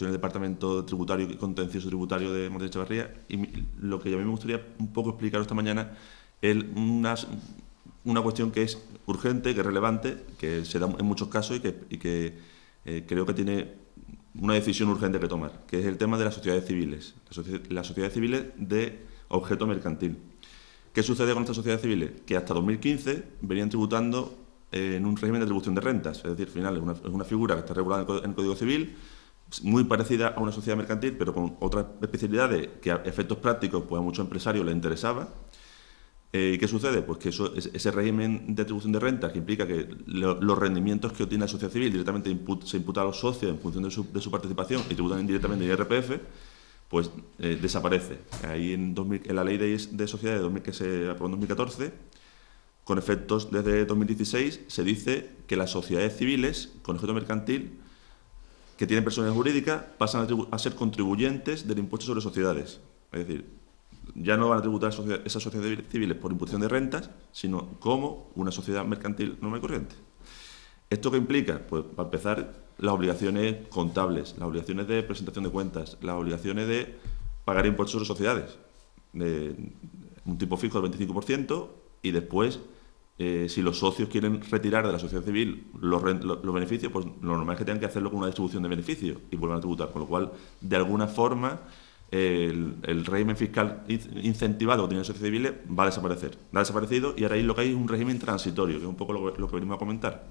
estoy en el Departamento Tributario y Contencioso Tributario de Montes de Echevarría, y lo que a mí me gustaría un poco explicar esta mañana es una cuestión que es urgente, que es relevante, que se da en muchos casos y que creo que tiene una decisión urgente que tomar, que es el tema de las sociedades civiles, las sociedades civiles de objeto mercantil. ¿Qué sucede con estas sociedades civiles? Que hasta 2015 venían tributando en un régimen de atribución de rentas, es decir, al final es una figura que está regulada en el Código Civil, muy parecida a una sociedad mercantil, pero con otras especialidades que a efectos prácticos pues a muchos empresarios les interesaba. ¿Y qué sucede? Pues que ese régimen de atribución de renta, que implica que los rendimientos que obtiene la sociedad civil directamente se imputan a los socios en función de su participación y tributan indirectamente el IRPF, pues desaparece. Ahí en la ley de sociedades que se aprobó en 2014, con efectos desde 2016, se dice que las sociedades civiles con objeto mercantil que tienen personalidad jurídica pasan a ser contribuyentes del impuesto sobre sociedades. Es decir, ya no van a tributar esas sociedades civiles por imposición de rentas, sino como una sociedad mercantil normal y corriente. ¿Esto qué implica? Pues, para empezar, las obligaciones contables, las obligaciones de presentación de cuentas, las obligaciones de pagar impuestos sobre sociedades, de un tipo fijo del 25%, y después, si los socios quieren retirar de la sociedad civil los beneficios, pues lo normal es que tengan que hacerlo con una distribución de beneficios y vuelvan a tributar. Con lo cual, de alguna forma, el régimen fiscal incentivado que tienen las sociedades civiles va a desaparecer. Ha desaparecido y ahora lo que hay es un régimen transitorio, que es un poco lo que venimos a comentar.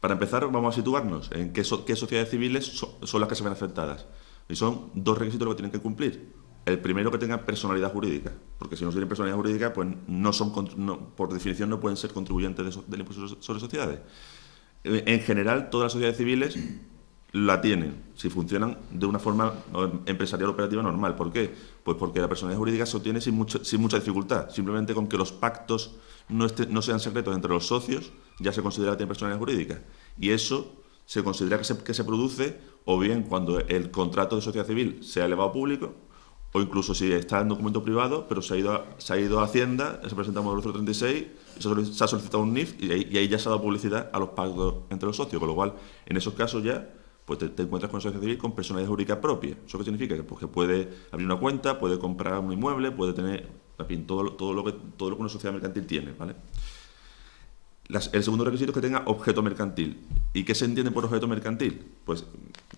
Para empezar, vamos a situarnos en qué sociedades civiles son las que se ven afectadas. Y son dos requisitos los que tienen que cumplir. El primero, que tengan personalidad jurídica, porque si no tienen personalidad jurídica, pues por definición no pueden ser contribuyentes del impuesto sobre sociedades. En general, todas las sociedades civiles la tienen, si funcionan de una forma empresarial operativa normal. ¿Por qué? Pues porque la personalidad jurídica se obtiene sin mucha dificultad. Simplemente con que los pactos no sean secretos entre los socios, ya se considera que tiene personalidad jurídica. Y eso se considera que se produce o bien cuando el contrato de sociedad civil sea elevado a público, o incluso si está en documento privado, pero se ha ido a Hacienda, se presenta el modelo 036, se ha solicitado un NIF y ahí ya se ha dado publicidad a los pactos entre los socios. Con lo cual, en esos casos ya pues te encuentras con una sociedad civil con personalidad jurídica propia. ¿Eso qué significa? Pues que puede abrir una cuenta, puede comprar un inmueble, puede tener, en fin, todo lo que una sociedad mercantil tiene, ¿vale? El segundo requisito es que tenga objeto mercantil. ¿Y qué se entiende por objeto mercantil? Pues,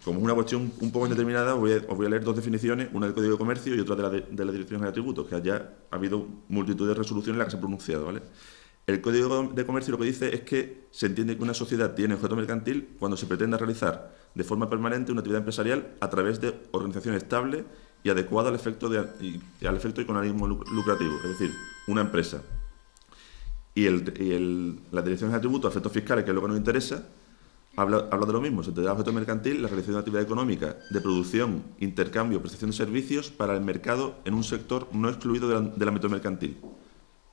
como es una cuestión un poco indeterminada, os voy a leer dos definiciones, una del Código de Comercio y otra de la Dirección General de Tributos, que ya ha habido multitud de resoluciones en las que se ha pronunciado, ¿vale? El Código de Comercio lo que dice es que se entiende que una sociedad tiene objeto mercantil cuando se pretenda realizar de forma permanente una actividad empresarial a través de organización estable y adecuada al efecto y con ánimo lucrativo, es decir, una empresa. Y la Dirección General de Tributos, a efectos fiscales, que es lo que nos interesa, habla de lo mismo. Se te da objeto mercantil la realización de una actividad económica de producción, intercambio, prestación de servicios para el mercado en un sector no excluido del ámbito mercantil.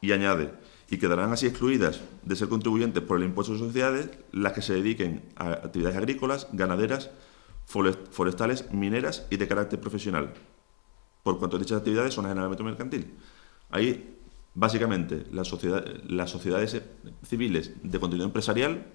Y añade, y quedarán así excluidas de ser contribuyentes por el impuesto de sociedades las que se dediquen a actividades agrícolas, ganaderas, forestales, mineras y de carácter profesional, por cuanto dichas actividades son ajenas al ámbito mercantil. Ahí, básicamente, las sociedades civiles de contenido empresarial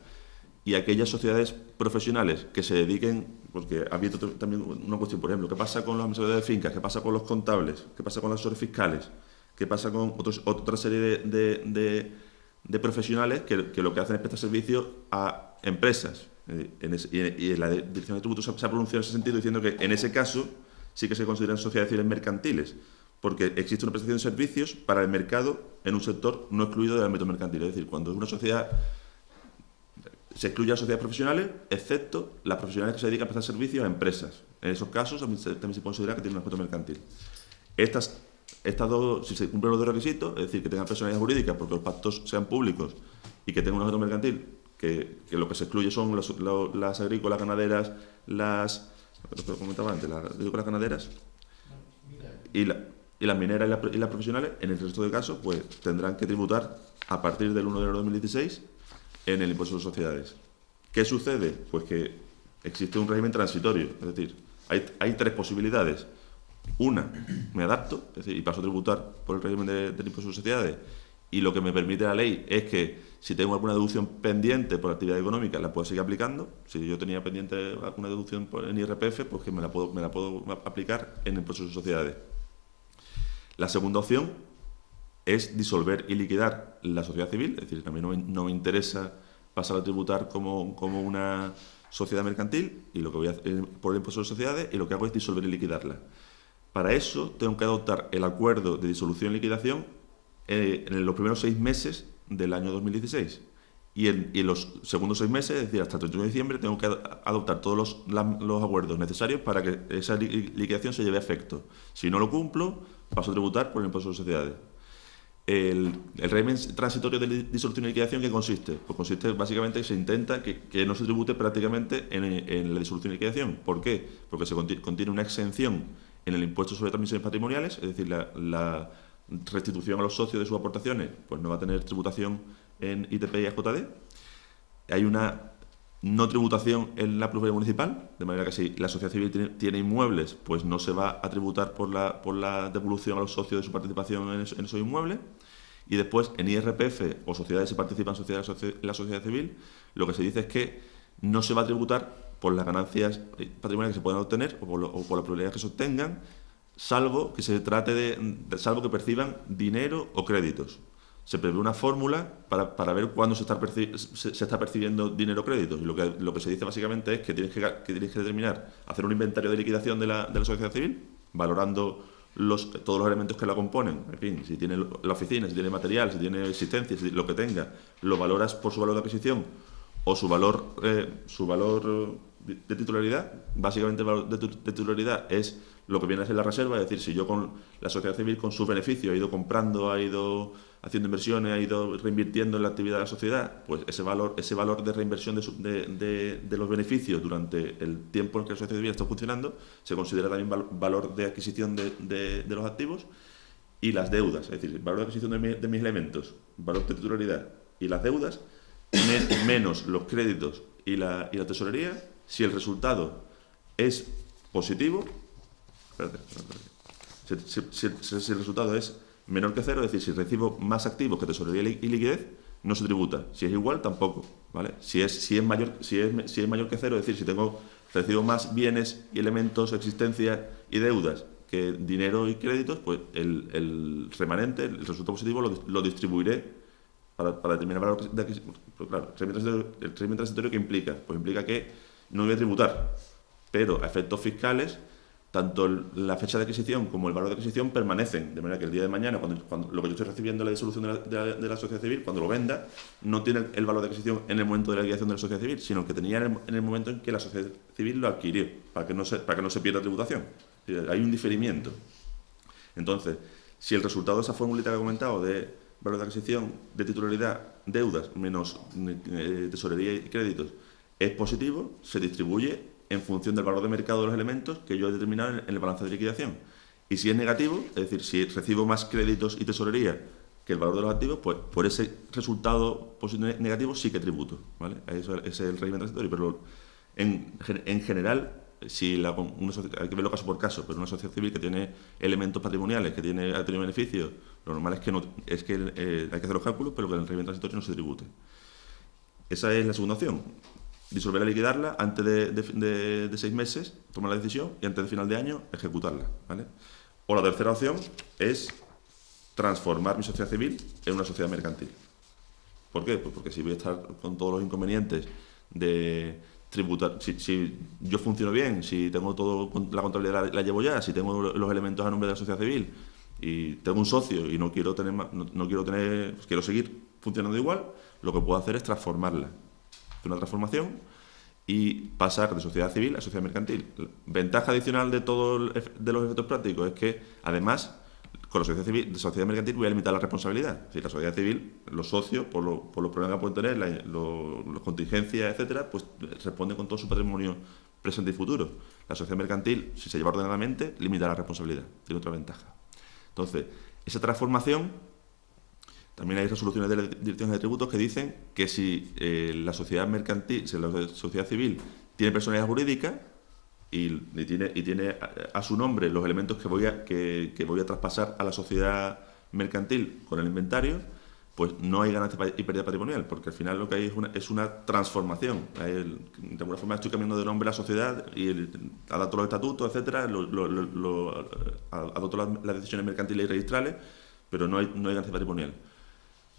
y aquellas sociedades profesionales que se dediquen, porque ha habido también una cuestión, por ejemplo, ¿qué pasa con los administradores de fincas? ¿Qué pasa con los contables? ¿Qué pasa con los asesores fiscales? ¿Qué pasa con otra serie de profesionales que lo que hacen es prestar servicios a empresas? Y la Dirección de Tributos se ha pronunciado en ese sentido diciendo que en ese caso sí que se consideran sociedades civiles mercantiles, porque existe una prestación de servicios para el mercado en un sector no excluido del ámbito mercantil. Es decir, cuando una sociedad se excluye a las sociedades profesionales, excepto las profesionales que se dedican a prestar servicios a empresas. En esos casos también se considera que tienen un aspecto mercantil. Estas dos, si se cumplen los dos requisitos, es decir, que tengan personalidad jurídica porque los pactos sean públicos y que tengan un objeto mercantil, que lo que se excluye son las agrícolas, ganaderas, lo que comentaba antes, las agrícolas, ganaderas y las mineras y las profesionales, en el resto de casos, pues tendrán que tributar a partir del 1 de enero de 2016 en el impuesto de sociedades. ¿Qué sucede? Pues que existe un régimen transitorio, es decir, hay tres posibilidades. Una, me adapto, es decir, y paso a tributar por el régimen del impuesto de sociedades y lo que me permite la ley es que si tengo alguna deducción pendiente por actividad económica, la puedo seguir aplicando. Si yo tenía pendiente alguna deducción en IRPF, pues que me la puedo aplicar en el proceso de sociedades. La segunda opción es disolver y liquidar la sociedad civil, es decir, a mí no me interesa pasar a tributar como una sociedad mercantil, y lo que voy a hacer por el impuesto de sociedades, y lo que hago es disolver y liquidarla. Para eso tengo que adoptar el acuerdo de disolución y liquidación en los primeros 6 meses del año 2016. Y en los segundos 6 meses, es decir, hasta el 31 de diciembre, tengo que adoptar todos los acuerdos necesarios para que esa liquidación se lleve a efecto. Si no lo cumplo, paso a tributar por el impuesto de sociedades. El régimen transitorio de disolución y liquidación, ¿qué consiste? Pues consiste básicamente que se intenta que no se tribute prácticamente en la disolución y liquidación. ¿Por qué? Porque se contiene una exención en el impuesto sobre transmisiones patrimoniales, es decir, la restitución a los socios de sus aportaciones, pues no va a tener tributación en ITP y AJD. Hay una no tributación en la plusvalía municipal, de manera que si la sociedad civil tiene inmuebles, pues no se va a tributar por la devolución a los socios de su participación en esos inmuebles. Y después, en IRPF o sociedades que participan en la sociedad civil, lo que se dice es que no se va a tributar por las ganancias patrimoniales que se puedan obtener o por las probabilidades que se obtengan, salvo que se trate salvo que perciban dinero o créditos. Se prevé una fórmula para ver cuándo se está percibiendo dinero o créditos. Y lo que se dice básicamente es que tienes que determinar, hacer un inventario de liquidación de la sociedad civil, valorando todos los elementos que la componen. En fin, si tiene la oficina, si tiene material, si tiene existencia, lo que tenga, lo valoras por su valor de adquisición o su valor de titularidad. Básicamente el valor de titularidad es lo que viene a ser la reserva, es decir, si yo con la sociedad civil, con sus beneficios, ha ido comprando, ha ido haciendo inversiones, ha ido reinvirtiendo en la actividad de la sociedad, pues ese valor de reinversión de los beneficios durante el tiempo en que la sociedad civil está funcionando se considera también valor de adquisición de los activos. Y las deudas, es decir, el valor de adquisición de mis elementos, valor de titularidad y las deudas, menos los créditos y la tesorería. Si el resultado es positivo, si el resultado es menor que cero, es decir, si recibo más activos que tesorería y liquidez, no se tributa. Si es igual, tampoco, ¿vale? Si es mayor que cero, es decir, si recibo más bienes y elementos, existencia y deudas que dinero y créditos, pues el remanente, el resultado positivo, lo distribuiré para determinar el valor de adquisición. Pues claro, el régimen transitorio, ¿qué implica? Pues implica que no voy a tributar, pero a efectos fiscales, tanto la fecha de adquisición como el valor de adquisición permanecen, de manera que el día de mañana, cuando lo que yo estoy recibiendo en la disolución de la sociedad civil, cuando lo venda, no tiene el valor de adquisición en el momento de la liquidación de la sociedad civil, sino que tenía en el momento en que la sociedad civil lo adquirió, para que no se pierda tributación. Hay un diferimiento. Entonces, si el resultado de esa formulita que he comentado de valor de adquisición, de titularidad, deudas menos tesorería y créditos es positivo, se distribuye en función del valor de mercado de los elementos que yo he determinado en el balance de liquidación. Y si es negativo, es decir, si recibo más créditos y tesorería que el valor de los activos, pues por ese resultado negativo sí que tributo, ¿vale? Ese es el régimen transitorio, pero en general, hay que verlo caso por caso, pero una sociedad civil que tiene elementos patrimoniales, que ha tenido beneficios, lo normal es que hay que hacer los cálculos, pero que en el régimen transitorio no se tribute. Esa es la segunda opción. Disolverla y liquidarla antes de 6 meses, tomar la decisión, y antes de final de año, ejecutarla, ¿vale? O la tercera opción es transformar mi sociedad civil en una sociedad mercantil. ¿Por qué? Pues porque si voy a estar con todos los inconvenientes de tributar, si yo funciono bien, si tengo todo, la contabilidad la llevo ya, si tengo los elementos a nombre de la sociedad civil y tengo un socio y no quiero quiero seguir funcionando igual, lo que puedo hacer es transformarla. Una transformación y pasar de sociedad civil a sociedad mercantil. Ventaja adicional de los efectos prácticos es que, además, con la sociedad mercantil voy a limitar la responsabilidad. Es decir, la sociedad civil, los socios, por los problemas que pueden tener, las contingencias, etcétera, pues responden con todo su patrimonio presente y futuro. La sociedad mercantil, si se lleva ordenadamente, limita la responsabilidad. Tiene otra ventaja. Entonces, esa transformación. También hay resoluciones de las direcciones de tributos que dicen que si la sociedad mercantil, si la sociedad civil tiene personalidad jurídica y tiene a su nombre los elementos que voy a traspasar a la sociedad mercantil con el inventario, pues no hay ganancia y pérdida patrimonial, porque al final lo que hay es una transformación. De alguna forma estoy cambiando de nombre a la sociedad y adapto los estatutos, etcétera, adopto las decisiones mercantiles y registrales, pero no hay ganancia patrimonial.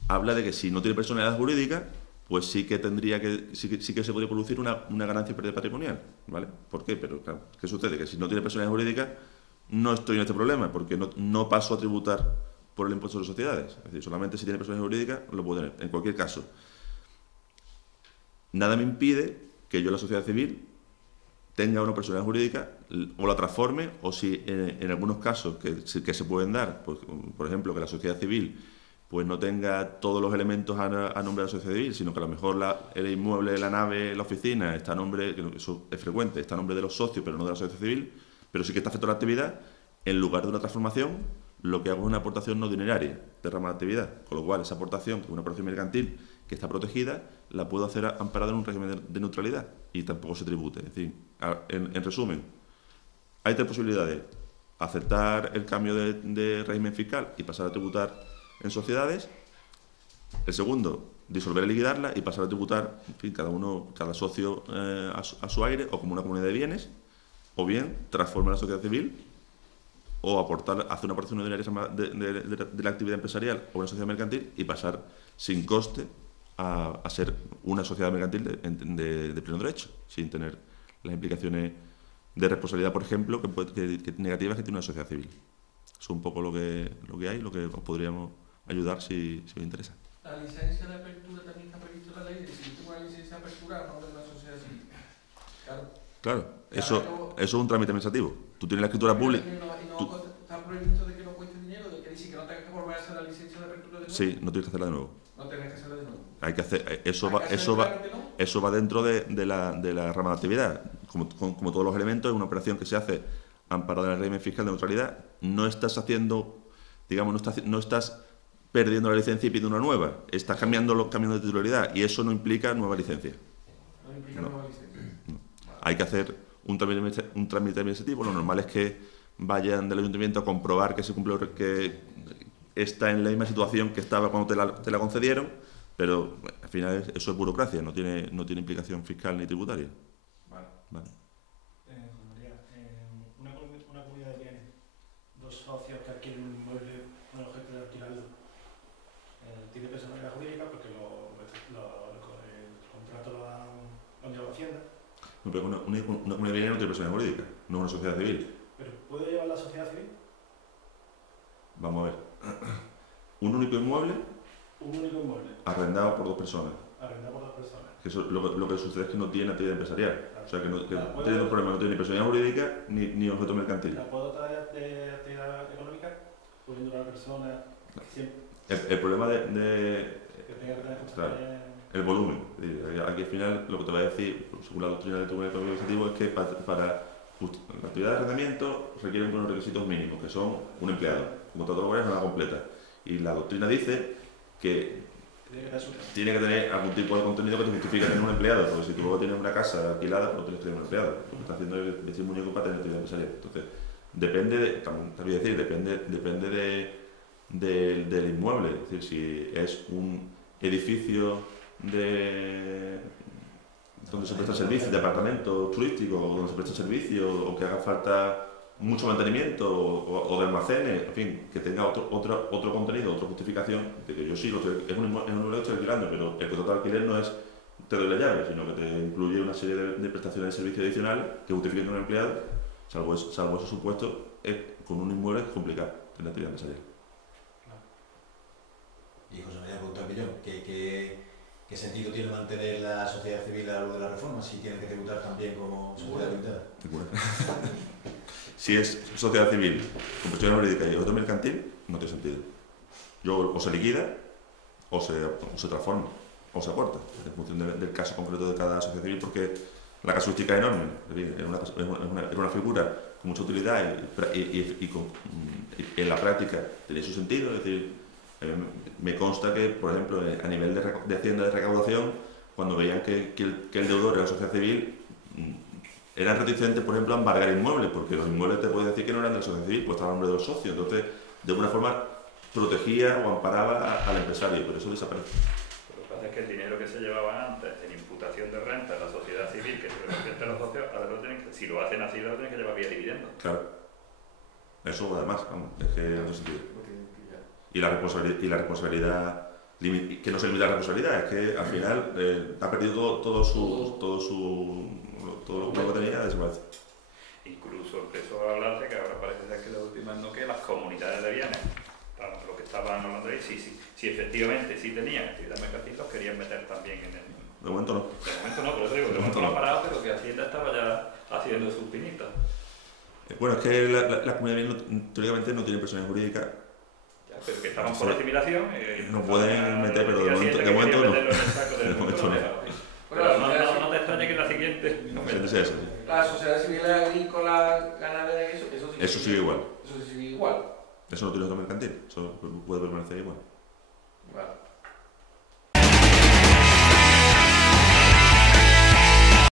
Habla de que si no tiene personalidad jurídica, pues sí que se podría producir una ganancia y pérdida patrimonial, ¿vale? ¿Por qué? Pero claro, ¿qué sucede? Que si no tiene personalidad jurídica, no estoy en este problema, porque no paso a tributar por el impuesto de sociedades. Es decir, solamente si tiene personalidad jurídica lo puedo tener. En cualquier caso, nada me impide que yo, la sociedad civil, tenga una personalidad jurídica o la transforme, o si en algunos casos que se pueden dar, pues, por ejemplo, que la sociedad civil pues no tenga todos los elementos a nombre de la sociedad civil, sino que a lo mejor el inmueble, la nave, la oficina, está a nombre, que eso es frecuente, está a nombre de los socios, pero no de la sociedad civil, pero sí que está afecto a la actividad. En lugar de una transformación, lo que hago es una aportación no dineraria de rama de actividad, con lo cual esa aportación, que es una aportación mercantil que está protegida, la puedo hacer amparada en un régimen de neutralidad y tampoco se tribute. Es decir, en resumen, hay tres posibilidades: aceptar el cambio de régimen fiscal y pasar a tributar en sociedades. El segundo, disolver y liquidarla y pasar a tributar, en fin, cada socio a su aire o como una comunidad de bienes. O bien, transformar la sociedad civil o hacer una aportación ordinaria de la actividad empresarial o una sociedad mercantil y pasar sin coste a ser una sociedad mercantil de pleno derecho, sin tener las implicaciones de responsabilidad, por ejemplo, negativas que tiene una sociedad civil. Eso es un poco lo que hay, lo que os podríamos ayudar si os interesa. La licencia de apertura también está prevista en la ley. Si yo tengo una licencia de apertura, no de una sociedad civil. Claro, eso es un trámite administrativo. Tú tienes la escritura pública. ¿Está previsto de que no cueste dinero? ¿De que dice que no tengas que volver a hacer la licencia de apertura de nuevo? Sí, no tienes que hacerla de nuevo. No tienes que hacerla de nuevo. Hay que hacer, eso va dentro de la rama de actividad. Como todos los elementos, es una operación que se hace amparada en el régimen fiscal de neutralidad. No estás haciendo, digamos, no estás perdiendo la licencia y pidiendo una nueva. Estás cambiando de titularidad y eso no implica nueva licencia. No implica nueva licencia. No. Hay que hacer un trámite administrativo. Lo normal es que vayan del ayuntamiento a comprobar que se cumple, que está en la misma situación que estaba cuando te la concedieron, pero al final eso es burocracia, no tiene implicación fiscal ni tributaria. Vale. María, una comunidad de bienes, dos socios que adquieren un inmueble con el objeto de alquilarlo, tiene personalidad jurídica porque el contrato lo han llevado a Hacienda. No, pero una comunidad de bienes no tiene personalidad jurídica, no es una sociedad civil. ¿Pero puede llevar la sociedad civil? Vamos a ver. Un único inmueble. Un único inmueble. Arrendado por dos personas. Arrendado por dos personas. Que eso, lo que sucede es que no tiene actividad empresarial. Claro. O sea, que tiene un problema, no tiene ni personalidad jurídica ni objeto mercantil. ¿La puedo traer de actividad económica? Pudiendo la persona siempre. El problema Que tenga que tener claro, el volumen. Aquí al final lo que te va a decir, según la doctrina del Tribunal Económico Administrativo, es que para la actividad de arrendamiento requiere unos requisitos mínimos, que son un empleado, un contrato laboral y jornada completa. Y la doctrina dice que tiene que tener algún tipo de contenido que te justifique tener un empleado, porque si tú luego tienes una casa alquilada, pues tienes que tener un empleado. Lo que estás haciendo es decir muñeco para tener actividad empresarial. Entonces, depende del inmueble. Es decir, si es un edificio donde se presta servicio, de apartamento turístico, donde se presta servicio, o que haga falta mucho mantenimiento, o de almacenes, en fin, que tenga otro contenido, otra justificación, de que yo sí, es un inmueble que estoy alquilando, pero el contrato de alquiler no es te doy la llave, sino que te incluye una serie de prestaciones de servicio adicionales que justifiquen un empleado. Salvo esos supuestos, con un inmueble es complicado tener actividad empresarial. Y José María, pregunta al millón, ¿qué sentido tiene mantener la sociedad civil a lo largo de la reforma si tiene que tributar también como sociedad limitada? Si es sociedad civil con personalidad jurídica y objeto mercantil, no tiene sentido. O se liquida o se transforma o se aporta, en función del caso concreto de cada sociedad civil, porque la casuística es enorme. Es una figura con mucha utilidad y en la práctica tiene su sentido. Es decir, me consta que, por ejemplo, a nivel de Hacienda de recaudación, cuando veían que el deudor era la sociedad civil, eran reticentes, por ejemplo, a embargar inmuebles, porque los inmuebles te pueden decir que no eran de la sociedad civil, pues estaban a nombre de los socios. Entonces, de alguna forma, protegía o amparaba al empresario, pero eso desaparece. Lo que pasa es que el dinero que se llevaban antes en imputación de renta en la sociedad civil, que se representa a los socios, ahora lo tienen que, si lo hacen así, lo tienen que llevar vía dividendo. Claro. Eso además, vamos, es que no tiene sentido. Y la responsabilidad que no se limita a la responsabilidad, es que al final ha perdido todo lo que tenía, desaparece. Incluso empezó a hablarse, que ahora parece ser que la última no, que las comunidades de bienes, para lo que estaban hablando ahí, si efectivamente sí tenían actividad mercantil, los querían meter también en el... De momento no. De momento no, por eso digo, de momento no ha parado, pero que Hacienda estaba ya haciendo sus pinitas. Bueno, es que la comunidad de bienes teóricamente no tiene personalidad jurídica. Ya, pero que estaban por asimilación. No pueden meter, pero de momento no. De momento no. Pero no te extrañe que la siguiente no me... Sí, sí. La sociedad civil agrícola, ganadera, eso Eso sigue igual. Eso sigue igual. Eso no tiene nota mercantil, eso puede permanecer igual.